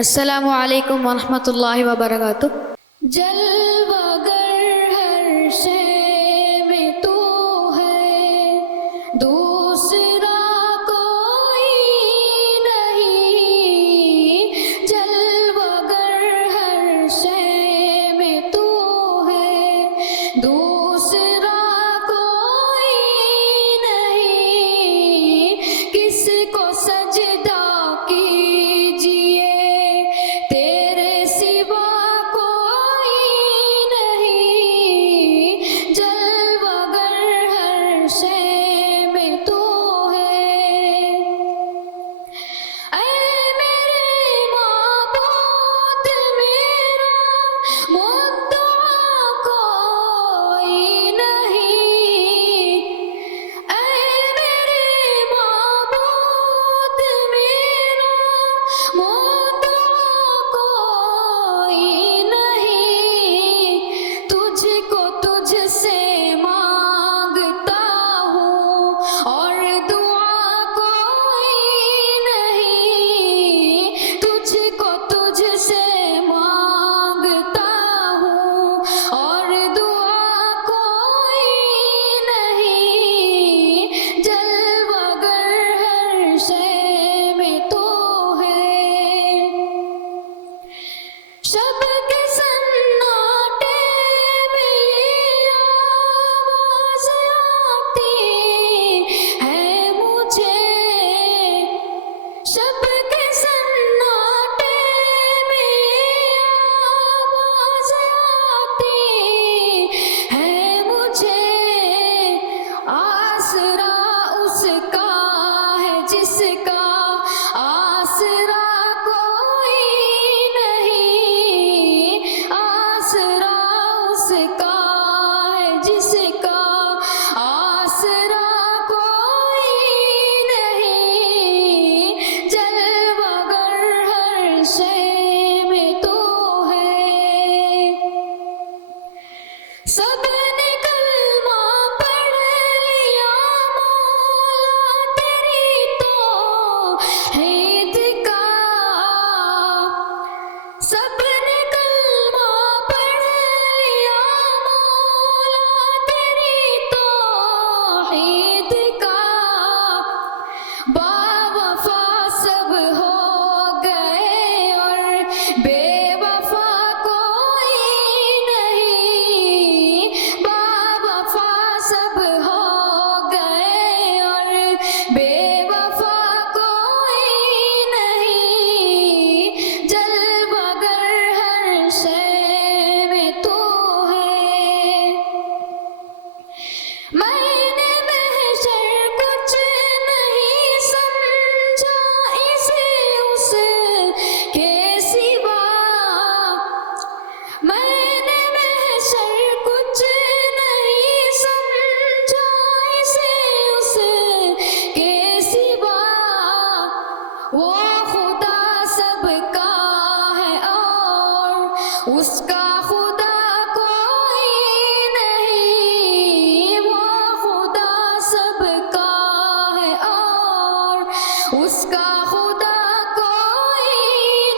अस्सलामुअलैकुम वरहमतुल्लाहि वबरकातुह। जलवागर हर शे में तू है, दूसरा कोई नहीं। जलवागर हर शे में तू है, दूसरा कोई नहीं। किसको सजदा कीजिए, तेरे सिवा कोई नहीं। जिसका आसरा कोई नहीं, आसरा उसका है जिसका आसरा कोई नहीं, जलवागर हर शय में तो है। सबने कलमा पढ़ लिया मौला तेरी तौहीद का, सबने कलमा पढ़ लिया मौला तेरी तौहीद का। बावफा सब हो गए और बेवफा कोई नहीं, बावफा सब हो गए और बेवफा कोई नहीं, जलवागर हर शय में तो है। मैंने महशर कुछ नहीं समझा इसे उसके सिवा, मैंने महशर कुछ नहीं समझा इसे उसके सिवा। वो खुदा सबका है और उसका खुदा कोई नहीं, वो खुदा सबका है और उसका खुदा कोई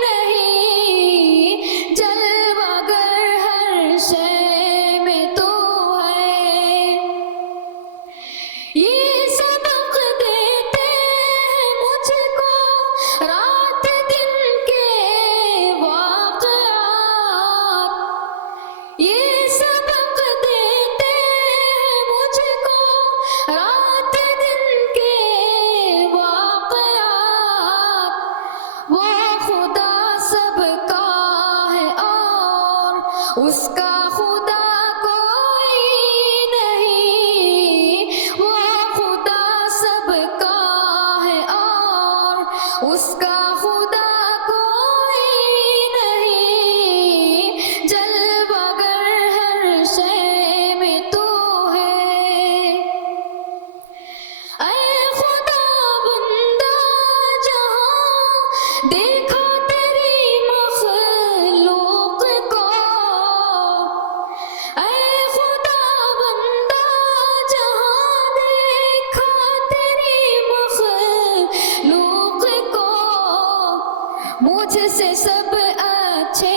नहीं, जलवागर हर शय में तो है। ये सबक देते हैं मुझको रात दिन के वाक़यात, ये सबक देते हैं मुझको रात दिन के वाक़यात। वो खुदा सबका है और उसका खुदा कोई नहीं, वो खुदा सबका है और उसका खुदा कोई नहीं, जलवागर हर शय में तो है। ऐ खुदा बंदा जहाँ देखा तेरी मखलूक को, ऐ खुदा बंदा जहाँ देखा तेरी मखलूक को, मुझसे सब अच्छे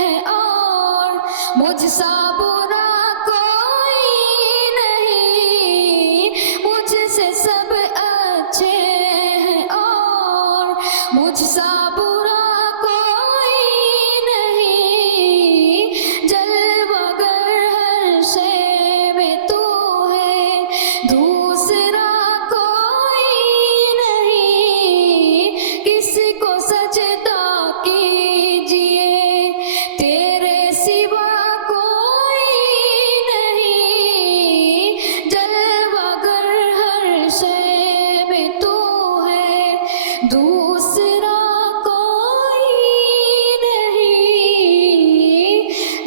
हैं और मुझसा बुरा कोई नहीं, मुझसे सब अच्छे हैं और मुझसा बुरा कोई नहीं, जलवागर हर शय में तो है, दूसरा कोई नहीं। किसको सजदा कीजिए तेरे सिवा कोई नहीं, जलवागर हर शय में तो है, दूसरा कोई नहीं,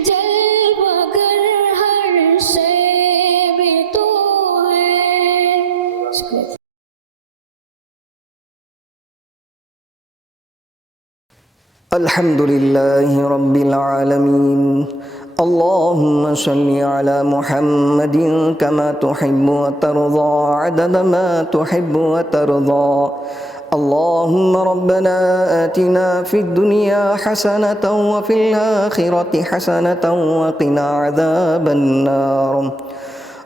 जलवागर हर शय में तो है। शुक्रिया। अल्हम्दुलिल्लाहि रब्बिल आलमीन। अल्लाहुम्मा सल्लि अला मुहम्मदिन कमा तुहिब्बु व तर्ज़ा अदद मा तुहिब्बु व तर्ज़ा। अल्लाहुम्मा रब्बना आतिना फिद दुनिया हसनतन व फिल आखिरति हसनतन व क़िना अज़ाबन नार।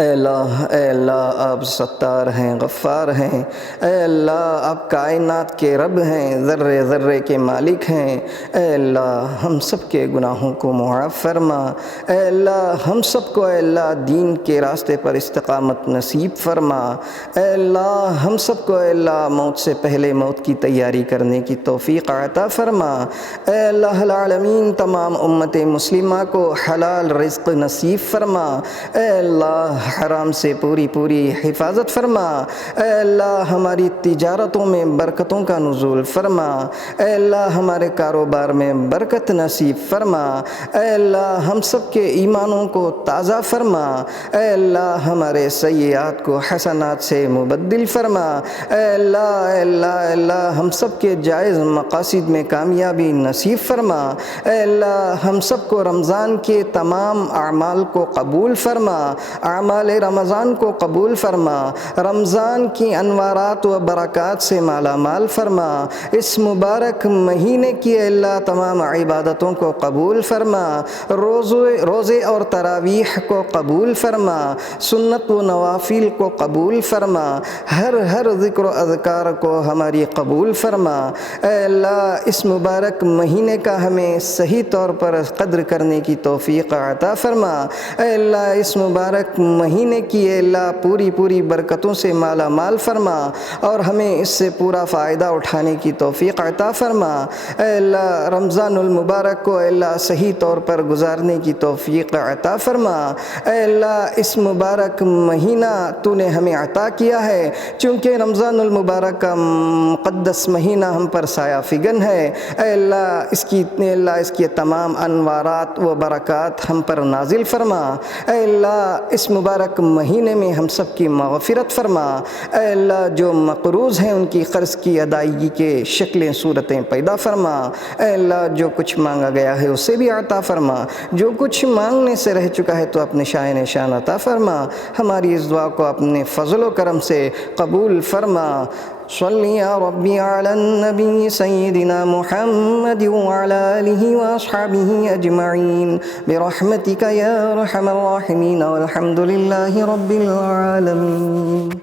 अल्लाह आप सत्तार हैं, गफ़्फ़ार हैं। अल्लाह आप कायनात के रब हैं, ज़र्रे ज़र्रे के मालिक हैं। अल्लाह हम सब के गुनाहों को मुआफ़ फरमा। अल्लाह हम सब को अल्लाह दीन के रास्ते पर इस्तिक़ामत नसीब फरमा। अल्लाह हम सब को अल्लाह मौत से पहले मौत की तैयारी करने की तौफ़ीक़ अता फरमा। अल्लाह आलमीन तमाम उम्मत मुस्लिमा को हलाल रिज़्क़ नसीब फरमा। अल्लाह हराम से पूरी पूरी हिफाजत फरमा। अल्लाह हमारी तिजारतों में बरकतों का नुज़ूल फरमा। अल्लाह हमारे कारोबार में बरकत नसीब फरमा। अल्लाह हम सब के ईमानों को ताज़ा फरमा। अल्लाह हमारे सय्यात को हसनात से मुबद्दिल फरमा। अल्लाह अल्लाह अल्लाह हम सब के जायज़ मक़ासिद में कामयाबी नसीब फरमा। अल्लाह हम सब को रमज़ान के तमाम अमाल को कबूल फरमा। अमाल रमज़ान को कबूल फरमा। रमज़ान की अनवारात व बरक़ात से माला माल फरमा। इस मुबारक महीने की अल्लाह तमाम इबादतों को कबूल फरमा। रोज़े और तरावीह को कबूल फरमा। सुन्नत व नवाफिल को कबूल फरमा। हर ज़िक्र व अज़कार को हमारी कबूल फरमा। अल्लाह इस मुबारक महीने का हमें सही तौर पर क़द्र करने की तौफ़ीक़ अता फरमा। अल्लाह इस मुबारक महीने की अल्लाह पूरी पूरी बरकतों से माला माल फरमा और हमें इससे पूरा फ़ायदा उठाने की तौफ़ीक़ अता फरमा। अल्लाह रमज़ानुल मुबारक को अल्लाह सही तौर पर गुजारने की तौफ़ीक़ अता फरमा। अल्लाह इस मुबारक महीना तूने हमें अता किया है, चूँकि रमज़ानुल मुबारक का मुक़द्दस महीना हम पर साया फ़िगन है। अल्लाह इसकी तमाम अनवारात व बरक़ात हम पर नाजिल फरमा। अल्लाह इस मुबारक महीने में हम सब की मग़फ़िरत फरमा। अल्लाह जो मक़रूज़ हैं उनकी क़र्ज़ की अदायगी के शक्लें सूरतें पैदा फरमा। अल्लाह जो कुछ मांगा गया है उसे भी अता फरमा। जो कुछ मांगने से रह चुका है तो अपने शान निशान अता फरमा। हमारी इस दुआ को अपने फ़ज़ल व करम से कबूल फरमा। सल्ली या रब्बी अला नबी सय्यिदिना मुहम्मद व अला आलिहि व अस्हाबिहि अजमईन बिरहमतिका या अरहमर राहिमीन वल्हम्दुलिल्लाहि रब्बिल आलमीन।